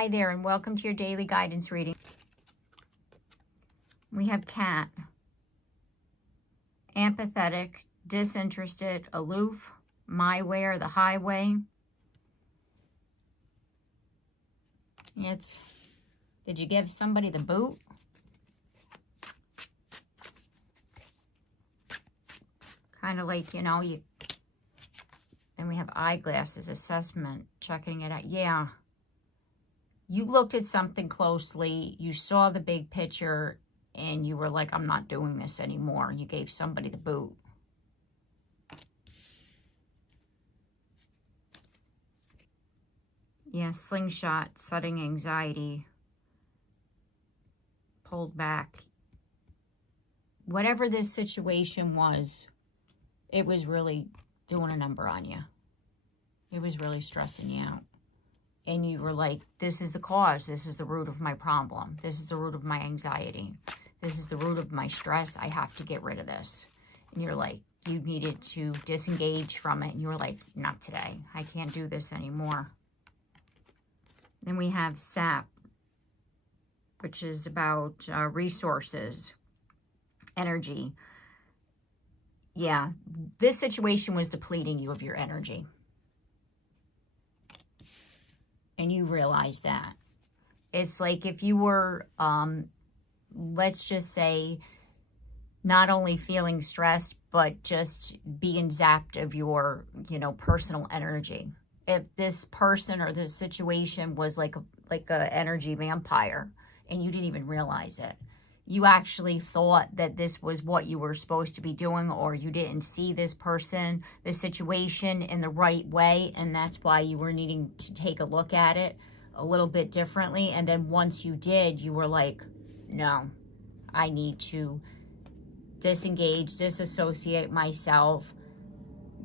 Hi there, and welcome to your daily guidance reading. We have Cat, empathetic, disinterested, aloof, my way or the highway. Did you give somebody the boot? Kind of like, you know, then we have eyeglasses, assessment, checking it out. Yeah. You looked at something closely, you saw the big picture, and you were like, I'm not doing this anymore. You gave somebody the boot. Yeah, slingshot, sudden anxiety, pulled back. Whatever this situation was, it was really doing a number on you. It was really stressing you out. And you were like, this is the cause. This is the root of my problem. This is the root of my anxiety. This is the root of my stress. I have to get rid of this. And you're like, you needed to disengage from it. And you were like, not today. I can't do this anymore. Then we have sap, which is about resources, energy. Yeah, this situation was depleting you of your energy. And you realize that. It's like if you were, let's just say, not only feeling stressed, but just being zapped of your, personal energy. If this person or this situation was like a energy vampire and you didn't even realize it. You actually thought that this was what you were supposed to be doing, or you didn't see this person, this situation in the right way, and that's why you were needing to take a look at it a little bit differently. And then once you did, you were like, no, I need to disengage, disassociate myself,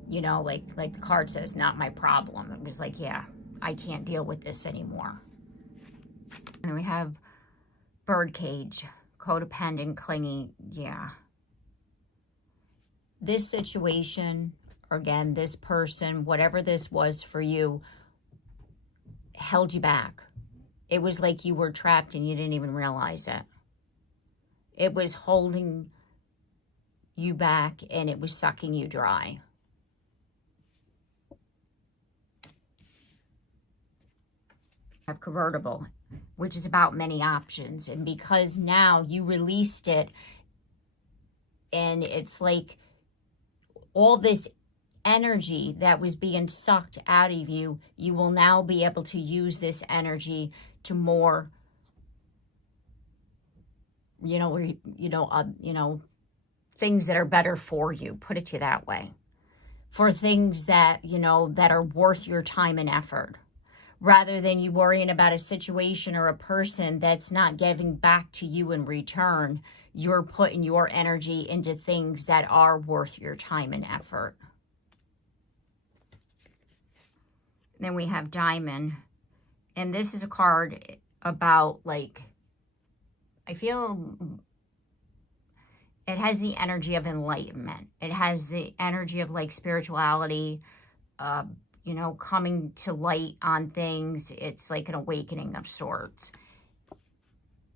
like the card says, not my problem. It was like, yeah, I can't deal with this anymore. And we have birdcage. Codependent, clingy, yeah. This situation, or again, this person, whatever this was for you, held you back. It was like you were trapped and you didn't even realize it. It was holding you back and it was sucking you dry. Have convertible, which is about many options. And because now you released it, and it's like all this energy that was being sucked out of you, you will now be able to use this energy to more, things that are better for you, put it to you that way. For things that, that are worth your time and effort. Rather than you worrying about a situation or a person that's not giving back to you in return, you're putting your energy into things that are worth your time and effort. Then we have Diamond. And this is a card about, I feel it has the energy of enlightenment. It has the energy of, spirituality, coming to light on things. It's like an awakening of sorts.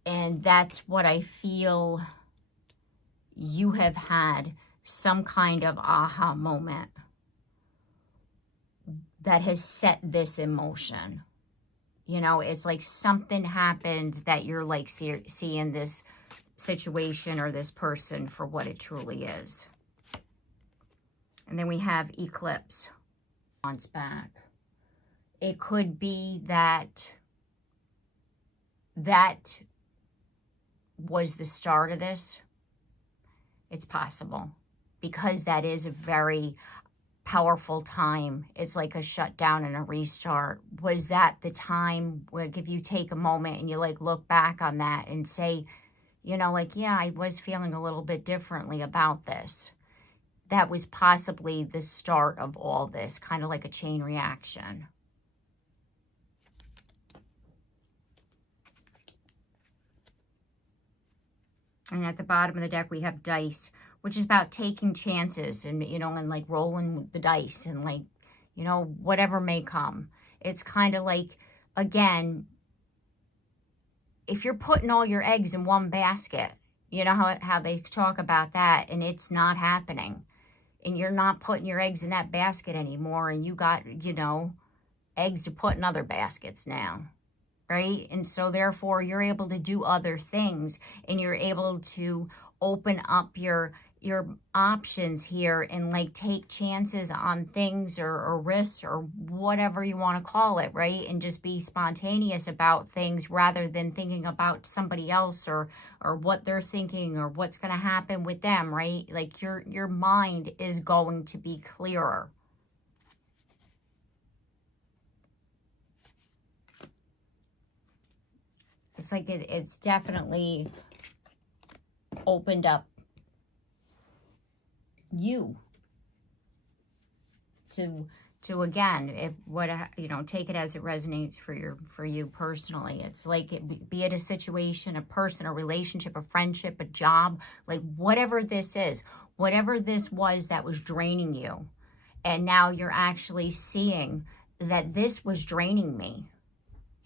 And that's what I feel you have had, some kind of aha moment that has set this in motion. It's like something happened that you're like seeing this situation or this person for what it truly is. And then we have Eclipse. Months back. It could be that was the start of this. It's possible, because that is a very powerful time. It's like a shutdown and a restart. Was that the time where, if you take a moment and you look back on that and say, yeah, I was feeling a little bit differently about this. That was possibly the start of all this, kind of like a chain reaction. And at the bottom of the deck, we have Dice, which is about taking chances and, and rolling the dice and whatever may come. It's kind of like, again, if you're putting all your eggs in one basket, you know how they talk about that, and it's not happening, and you're not putting your eggs in that basket anymore, and you got, you know, eggs to put in other baskets now, right? And so therefore you're able to do other things, and you're able to open up your options here and like take chances on things or risks or whatever you want to call it, right? And just be spontaneous about things rather than thinking about somebody else or what they're thinking or what's going to happen with them, right? Like your mind is going to be clearer. It's like it's definitely opened up you to again, if what, you know, take it as it resonates for you personally. It's like be it a situation, a person, a relationship, a friendship, a job, like whatever this is, whatever this was that was draining you, and now you're actually seeing that this was draining me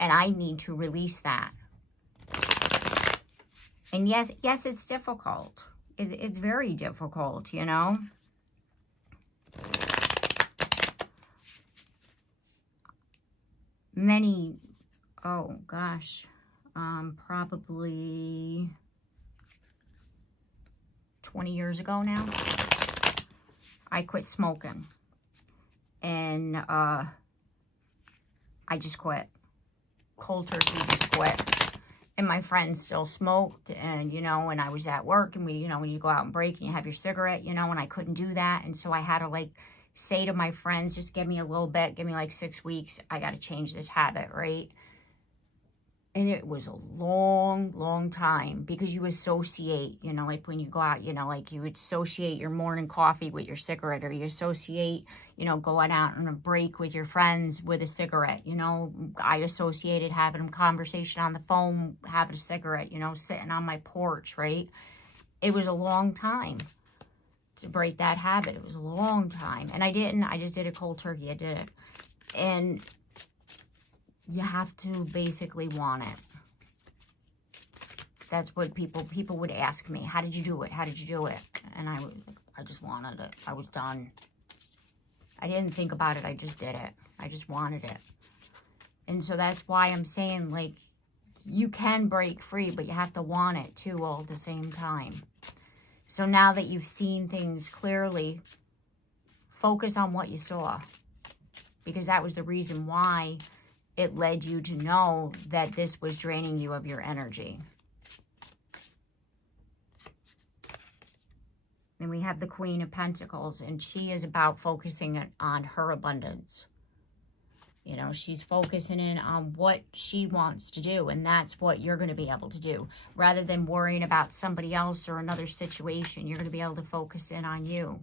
and I need to release that. And yes, it's difficult. It's very difficult, you know. Many, oh gosh, probably 20 years ago now, I quit smoking. And I just quit. Cold turkey, just quit. And my friends still smoked, and, you know, and I was at work, and we, you know, when you go out and break and you have your cigarette, you know, and I couldn't do that. And so I had to, like, say to my friends, just give me a little bit, give me like 6 weeks. I got to change this habit, right? And it was a long time, because you associate, you know, like when you go out, you know, like you associate your morning coffee with your cigarette, or you associate, you know, going out on a break with your friends with a cigarette. You know, I associated having a conversation on the phone, having a cigarette, you know, sitting on my porch, right? It was a long time to break that habit. It was a long time. And I didn't. I just did it cold turkey. I did it. And you have to basically want it. That's what people would ask me. How did you do it? How did you do it? And I just wanted it. I was done. I didn't think about it. I just did it. I just wanted it. And so that's why I'm saying, like, you can break free, but you have to want it too all at the same time. So now that you've seen things clearly, focus on what you saw, because that was the reason why it led you to know that this was draining you of your energy. And we have the Queen of Pentacles, and she is about focusing on her abundance. You know, she's focusing in on what she wants to do, and that's what you're going to be able to do. Rather than worrying about somebody else or another situation, you're going to be able to focus in on you.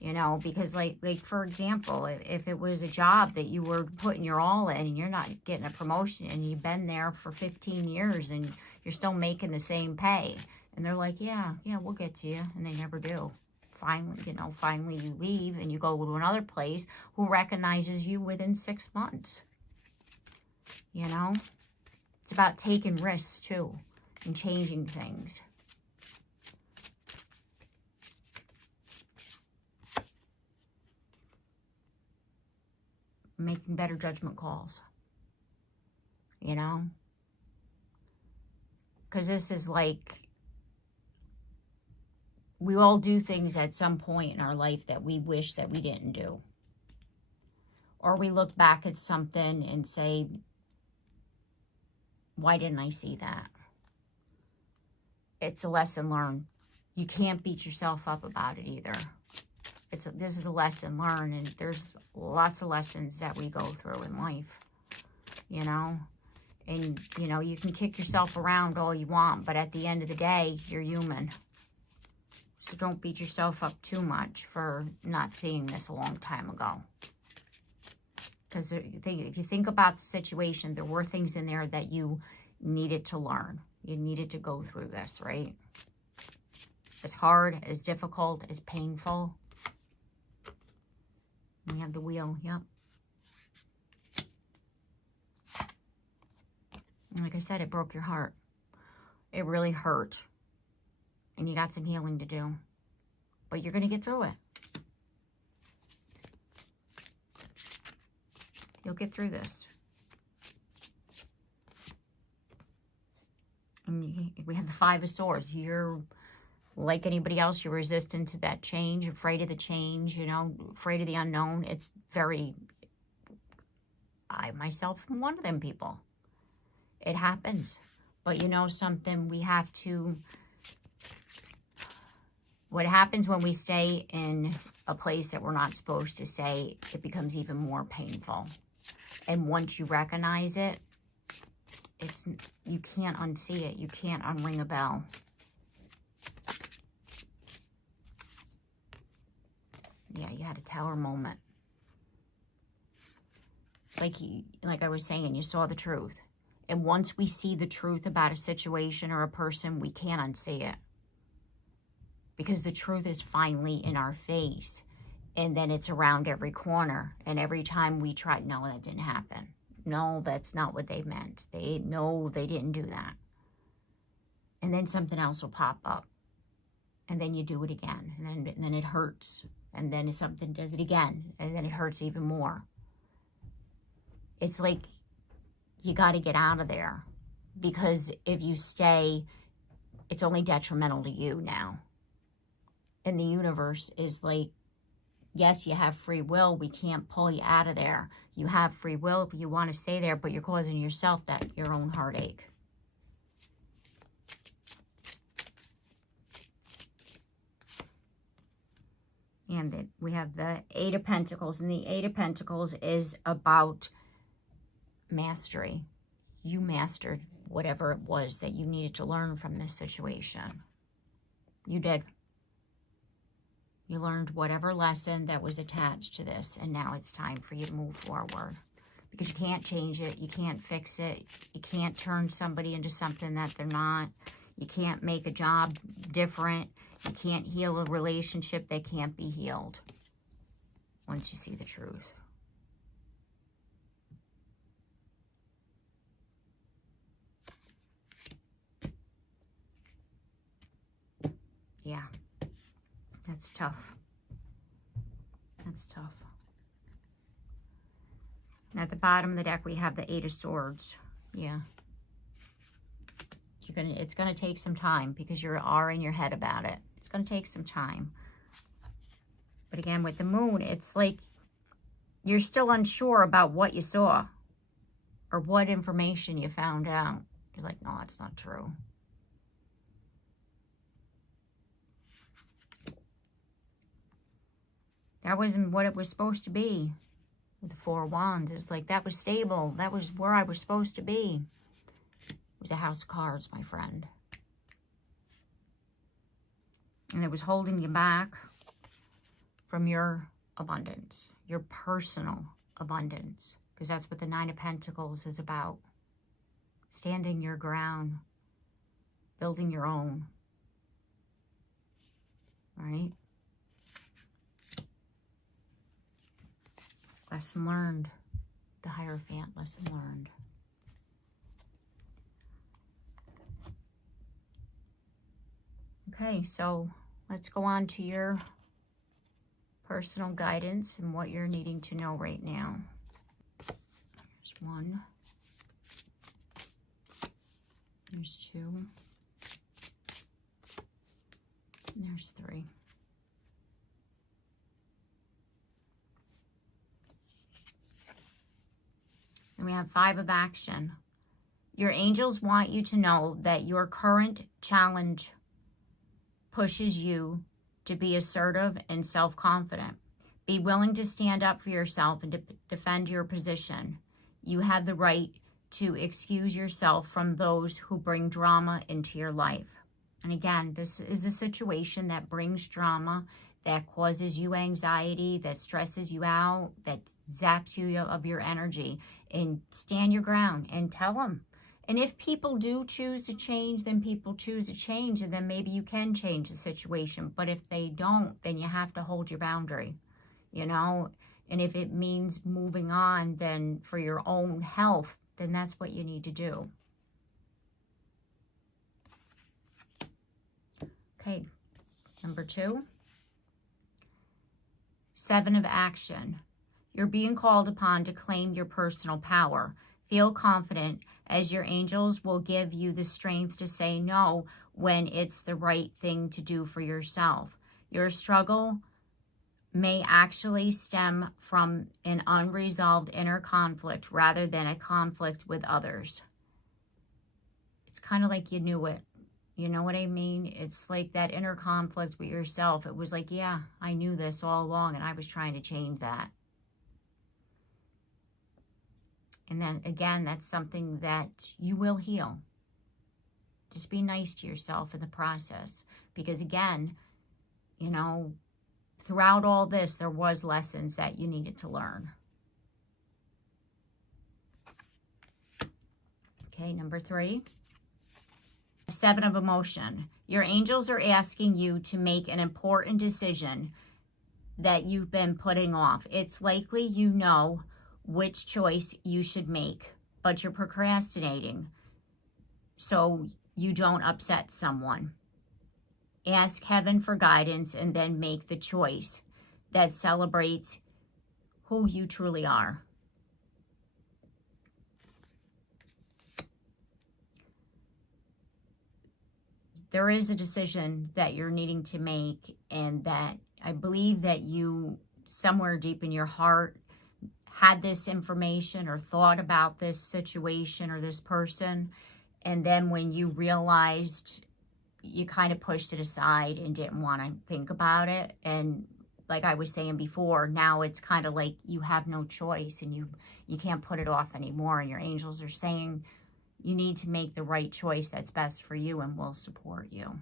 You know, because like for example, if it was a job that you were putting your all in and you're not getting a promotion, and you've been there for 15 years and you're still making the same pay, and they're like, yeah, we'll get to you, and they never do. Finally, you know, finally you leave and you go to another place who recognizes you within 6 months. You know, it's about taking risks too and changing things. Making better judgment calls, you know, because this is like, we all do things at some point in our life that we wish that we didn't do, or we look back at something and say, why didn't I see that? It's a lesson learned. You can't beat yourself up about it either. This is a lesson learned, and there's lots of lessons that we go through in life, you know. And, you know, you can kick yourself around all you want, but at the end of the day, you're human. So don't beat yourself up too much for not seeing this a long time ago. Because if you think about the situation, there were things in there that you needed to learn. You needed to go through this, right? As hard, as difficult, as painful. We have the wheel, yep. Like I said, it broke your heart. It really hurt. And you got some healing to do. But you're going to get through it. You'll get through this. And we have the Five of Swords. You're, like anybody else, you're resistant to that change, afraid of the change, you know, afraid of the unknown. It's very... I myself am one of them people. It happens. But you know something, we have to... What happens when we stay in a place that we're not supposed to stay, it becomes even more painful. And once you recognize it, you can't unsee it. You can't unring a bell. Yeah, you had a tower moment. It's like I was saying, you saw the truth. And once we see the truth about a situation or a person, we can't unsee it. Because the truth is finally in our face. And then it's around every corner. And every time we try, no, that didn't happen. No, that's not what they meant. No, they didn't do that. And then something else will pop up. And then you do it again. And then it hurts. And then something does it again. And then it hurts even more. It's like you got to get out of there. Because if you stay, it's only detrimental to you now. And the universe is like, yes, you have free will. We can't pull you out of there. You have free will if you want to stay there, but you're causing yourself your own heartache. And we have the Eight of Pentacles. And the Eight of Pentacles is about mastery. You mastered whatever it was that you needed to learn from this situation. You did. You learned whatever lesson that was attached to this, and now it's time for you to move forward. Because you can't change it, you can't fix it, you can't turn somebody into something that they're not, you can't make a job different, you can't heal a relationship that can't be healed once you see the truth. Yeah. That's tough. That's tough. And at the bottom of the deck, we have the Eight of Swords. Yeah. It's gonna take some time because you are in your head about it. It's gonna take some time. But again, with the Moon, it's like you're still unsure about what you saw or what information you found out. You're like, no, that's not true. That wasn't what it was supposed to be with the Four of Wands. It's like that was stable. That was where I was supposed to be. It was a house of cards, my friend. And it was holding you back from your abundance, your personal abundance. Because that's what the Nine of Pentacles is about. Standing your ground, building your own. Right? Lesson learned. The Hierophant, lesson learned. Okay, so let's go on to your personal guidance and what you're needing to know right now. There's one. There's two. And there's three. And we have Five of Action. Your angels want you to know that your current challenge pushes you to be assertive and self-confident. Be willing to stand up for yourself and to defend your position. You have the right to excuse yourself from those who bring drama into your life. And again, this is a situation that brings drama, that causes you anxiety, that stresses you out, that zaps you of your energy. And stand your ground and tell them. And if people do choose to change, then people choose to change, and then maybe you can change the situation. But if they don't, then you have to hold your boundary, you know. And if it means moving on, then for your own health, then that's what you need to do. Okay, number 2. 7 of action. You're being called upon to claim your personal power. Feel confident as your angels will give you the strength to say no when it's the right thing to do for yourself. Your struggle may actually stem from an unresolved inner conflict rather than a conflict with others. It's kind of like you knew it. You know what I mean? It's like that inner conflict with yourself. It was like, yeah, I knew this all along and I was trying to change that. And then again, that's something that you will heal. Just be nice to yourself in the process. Because again, you know, throughout all this, there was lessons that you needed to learn. Okay, number 3. 7 of emotion. Your angels are asking you to make an important decision that you've been putting off. It's likely you know which choice you should make, but you're procrastinating so you don't upset someone. Ask heaven for guidance and then make the choice that celebrates who you truly are. There is a decision that you're needing to make, and that I believe that you, somewhere deep in your heart, had this information or thought about this situation or this person, and then when you realized, you kind of pushed it aside and didn't want to think about it. And like I was saying before, now it's kind of like you have no choice and you can't put it off anymore. And your angels are saying you need to make the right choice that's best for you and will support you.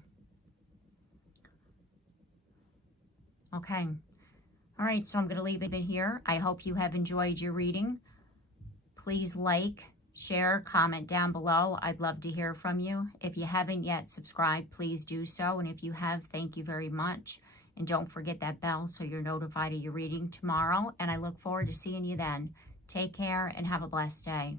Okay. All right, so I'm going to leave it here. I hope you have enjoyed your reading. Please like, share, comment down below. I'd love to hear from you. If you haven't yet subscribed, please do so. And if you have, thank you very much. And don't forget that bell so you're notified of your reading tomorrow. And I look forward to seeing you then. Take care and have a blessed day.